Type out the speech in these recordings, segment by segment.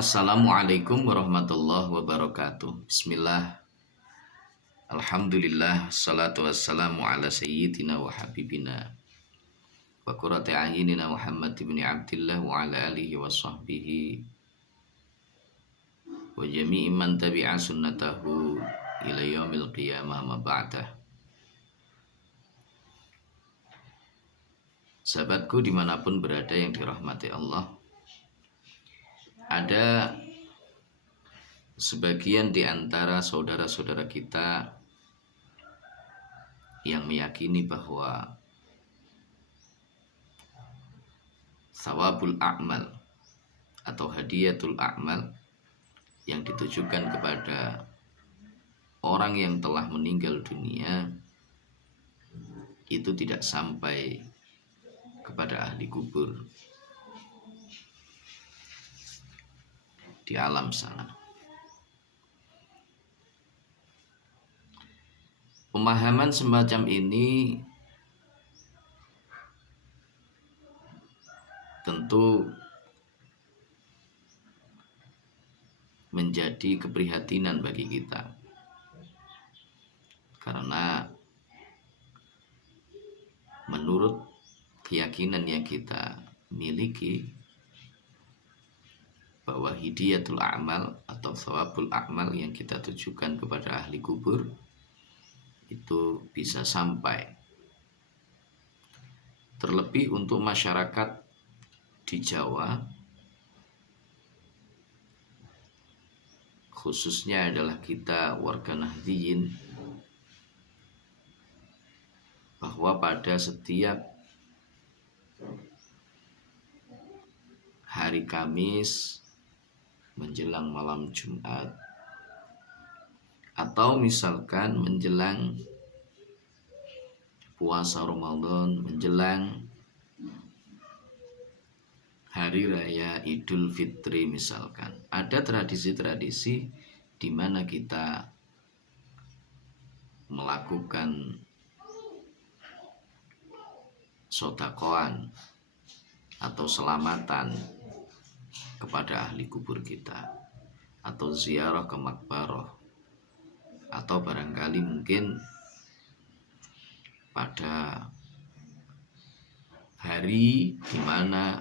Assalamualaikum warahmatullahi wabarakatuh. Bismillah, alhamdulillah, salatu wassalamu ala sayyidina wa habibina wa qurrati a'yunina Muhammad ibn Abdillah wa ala alihi wa sahbihi wa jami'i man tabi'a sunnatahu ila yaumil qiyamah ma ba'dah. Sahabatku dimanapun berada yang dirahmati Allah, ada sebagian di antara saudara-saudara kita yang meyakini bahwa thawabul a'mal atau hadiyatul a'mal yang ditujukan kepada orang yang telah meninggal dunia itu tidak sampai kepada ahli kubur di alam sana. Pemahaman semacam ini tentu menjadi keprihatinan bagi kita, karena menurut keyakinan yang kita miliki bahwa hidiyatul a'mal atau thawabul a'mal yang kita tujukan kepada ahli kubur itu bisa sampai. Terlebih untuk masyarakat di Jawa, khususnya adalah kita warga Nahdliyin, bahwa pada setiap hari Kamis menjelang malam Jumat, atau misalkan menjelang puasa Ramadan, menjelang hari raya Idul Fitri misalkan, ada tradisi-tradisi di mana kita melakukan sodakoan atau selamatan kepada ahli kubur kita, atau ziarah ke makbarah, atau barangkali mungkin pada hari di mana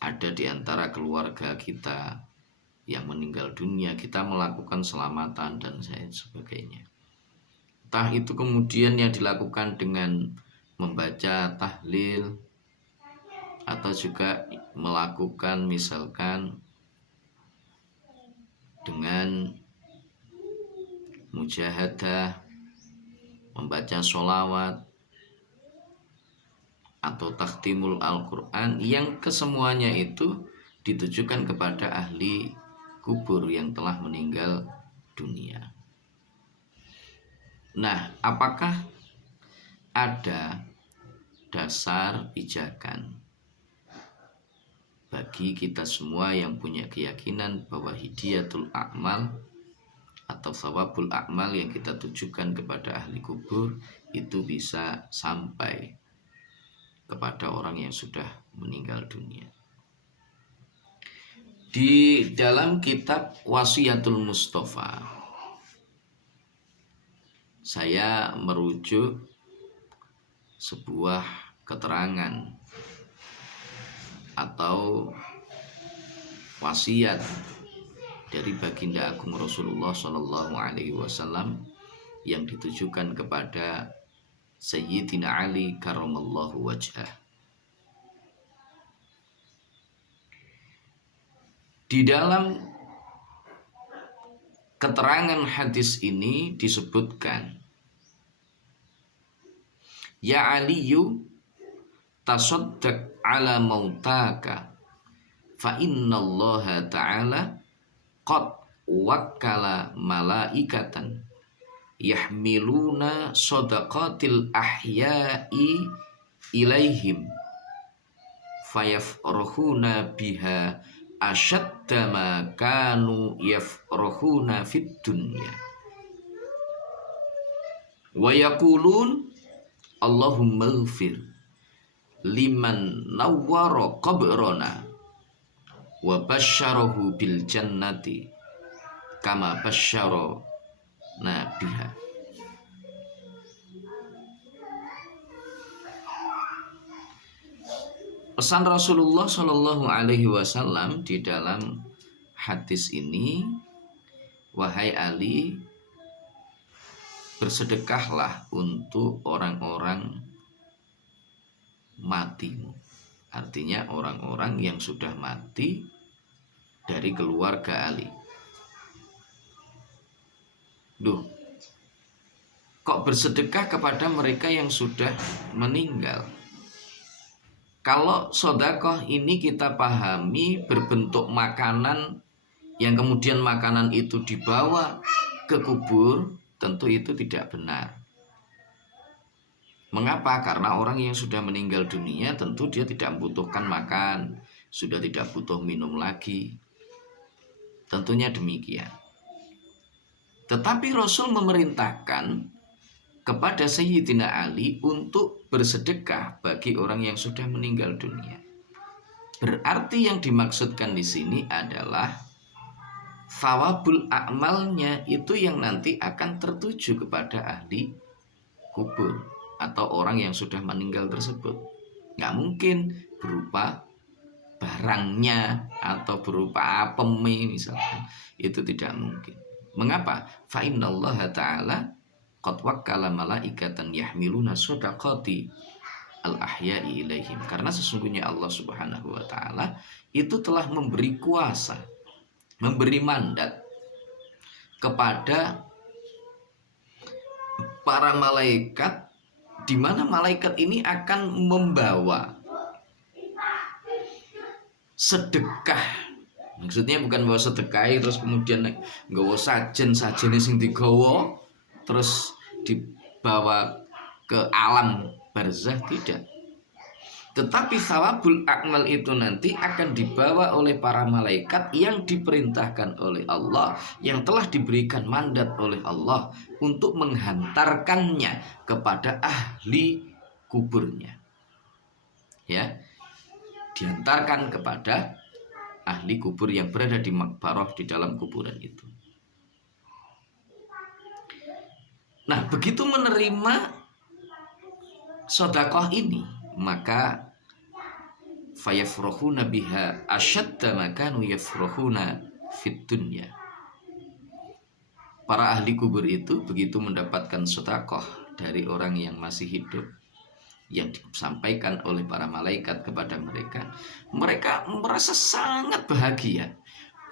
ada di antara keluarga kita yang meninggal dunia, kita melakukan selamatan dan sebagainya. Entah itu kemudian yang dilakukan dengan membaca tahlil, atau juga melakukan misalkan dengan mujahadah, membaca sholawat atau takhtimul Al-Quran, yang kesemuanya itu ditujukan kepada ahli kubur yang telah meninggal dunia. Nah, apakah ada dasar pijakan bagi kita semua yang punya keyakinan bahwa hidiyatul a'mal atau thawabul a'mal yang kita tujukan kepada ahli kubur itu bisa sampai kepada orang yang sudah meninggal dunia? Di dalam kitab Wasiyatul Mustafa, saya merujuk sebuah keterangan atau wasiat dari baginda agung Rasulullah Shallallahu Alaihi Wasallam yang ditujukan kepada Sayyidina Ali karramallahu wajhah. Di dalam keterangan hadis ini disebutkan, ya Aliyu tasaddaq ala mautaka fa innallaha ta'ala qad wakkala malaikatan yahmiluna sadaqatil ahya'i ilaihim fayafrahuna biha ashadda ma kanu yafrahuna fid dunya wa yaqulun Allahumma ighfir liman nawwara qabrana wa basyarahu bil jannati kama basyara nabiha. Pesan Rasulullah Shallallahu Alaihi Wasallam di dalam hadis ini, wahai Ali, bersedekahlah untuk orang-orang matimu. Artinya orang-orang yang sudah mati dari keluarga Ali. Duh, kok bersedekah kepada mereka yang sudah meninggal? Kalau sodakoh ini kita pahami berbentuk makanan yang kemudian makanan itu dibawa ke kubur, tentu itu tidak benar. Mengapa? Karena orang yang sudah meninggal dunia tentu dia tidak membutuhkan makan, sudah tidak butuh minum lagi. Tentunya demikian. Tetapi Rasul memerintahkan kepada Sayyidina Ali untuk bersedekah bagi orang yang sudah meninggal dunia. Berarti yang dimaksudkan di sini adalah thawabul a'malnya itu yang nanti akan tertuju kepada ahli kubur atau orang yang sudah meninggal tersebut. Nggak mungkin berupa barangnya atau berupa apemi misalkan. Itu tidak mungkin. Mengapa? Fa innallaha ta'ala qad wakkala malaikatan yahmiluna shadaqati al-ahya'i ilaihim. Karena sesungguhnya Allah Subhanahu wa taala itu telah memberi kuasa, memberi mandat kepada para malaikat, di mana malaikat ini akan membawa sedekah. Maksudnya bukan bawa sedekah terus kemudian nggawa sajen-sajene sing digawa terus dibawa ke alam barzah, tidak. Tetapi thawabul a'mal itu nanti akan dibawa oleh para malaikat yang diperintahkan oleh Allah, yang telah diberikan mandat oleh Allah untuk menghantarkannya kepada ahli kuburnya. Ya, dihantarkan kepada ahli kubur yang berada di makbarah, di dalam kuburan itu. Nah, begitu menerima sedekah ini, maka fayafrahuna biha asyadda ma kanu yafrahuna fid dunya. Para ahli kubur itu begitu mendapatkan sedekah dari orang yang masih hidup yang disampaikan oleh para malaikat kepada mereka, mereka merasa sangat bahagia.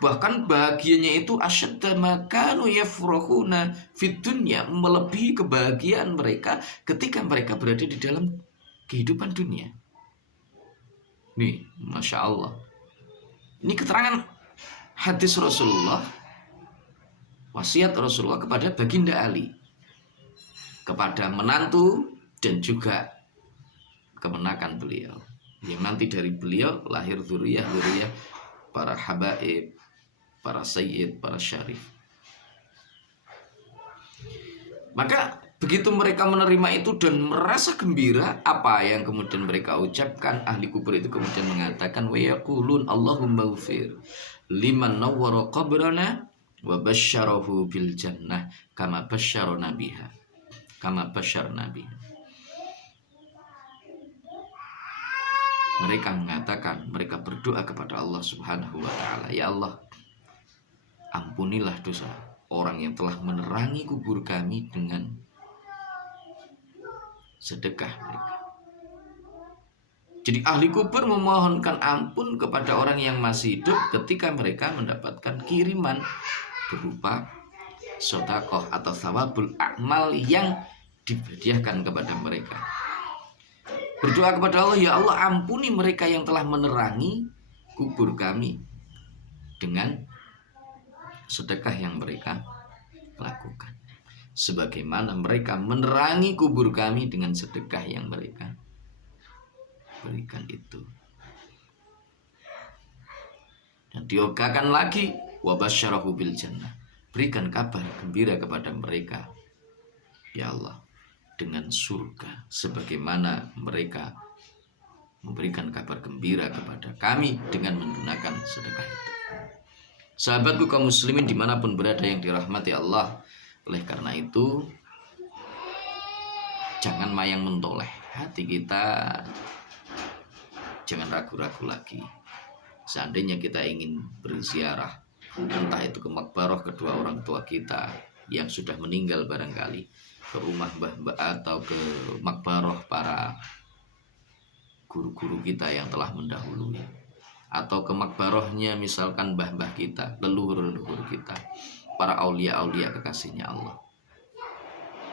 Bahkan bahagianya itu asyadda ma kanu yafrahuna fid dunya, melebihi kebahagiaan mereka ketika mereka berada di dalam kehidupan dunia. Nih, Masya Allah. Ini keterangan hadis Rasulullah, wasiat Rasulullah kepada Baginda Ali, kepada menantu dan juga kemenakan beliau, yang nanti dari beliau lahir dzurriyyah para habaib, para sayyid, para syarif. Maka begitu mereka menerima itu dan merasa gembira, apa yang kemudian mereka ucapkan? Ahli kubur itu kemudian mengatakan, wa yaqulun Allahumma ghfir liman nawwara qabrana wa basyarahu bil jannah kama basyarna biha. Mereka mengatakan, mereka berdoa kepada Allah Subhanahu wa taala, ya Allah, ampunilah dosa orang yang telah menerangi kubur kami dengan sedekah mereka. Jadi ahli kubur memohonkan ampun kepada orang yang masih hidup ketika mereka mendapatkan kiriman berupa sedekah atau thawabul a'mal yang dihadiahkan kepada mereka. Berdoa kepada Allah, ya Allah, ampuni mereka yang telah menerangi kubur kami dengan sedekah yang mereka lakukan, sebagaimana mereka menerangi kubur kami dengan sedekah yang mereka berikan itu. Dan diogakan lagi, wa basyarahu bil jannah, berikan kabar gembira kepada mereka, ya Allah, dengan surga sebagaimana mereka memberikan kabar gembira kepada kami dengan menggunakan sedekah itu. Sahabatku kaum muslimin dimanapun berada yang dirahmati Allah, oleh karena itu jangan mayang mentoleh, hati kita jangan ragu-ragu lagi. Seandainya kita ingin berziarah, entah itu ke makbarah kedua orang tua kita yang sudah meninggal barangkali, ke rumah mbah-mbah atau ke makbarah para guru-guru kita yang telah mendahului, atau ke makbarahnya misalkan mbah-mbah kita, leluhur-leluhur kita, para aulia-aulia kekasihnya Allah.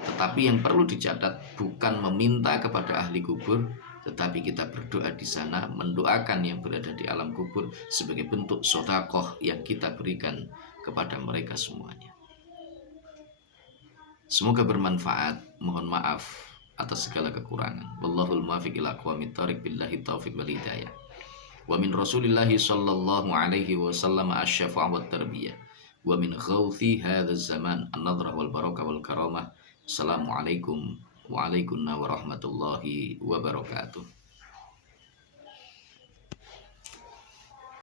Tetapi yang perlu dicatat bukan meminta kepada ahli kubur, tetapi kita berdoa di sana, mendoakan yang berada di alam kubur sebagai bentuk sedekah yang kita berikan kepada mereka semuanya. Semoga bermanfaat. Mohon maaf atas segala kekurangan. Wallahul muwaffiq ila aqwamit thoriq, billahi taufiq wal hidayah. Wa min Rasulillahi sallallahu alaihi wasallam asy-syafa'ah wat tarbiyah. Wa min ghauthi hadzal zaman an-nadrah wal barakah wal karamah. Assalamualaikum warahmatullahi wabarakatuh.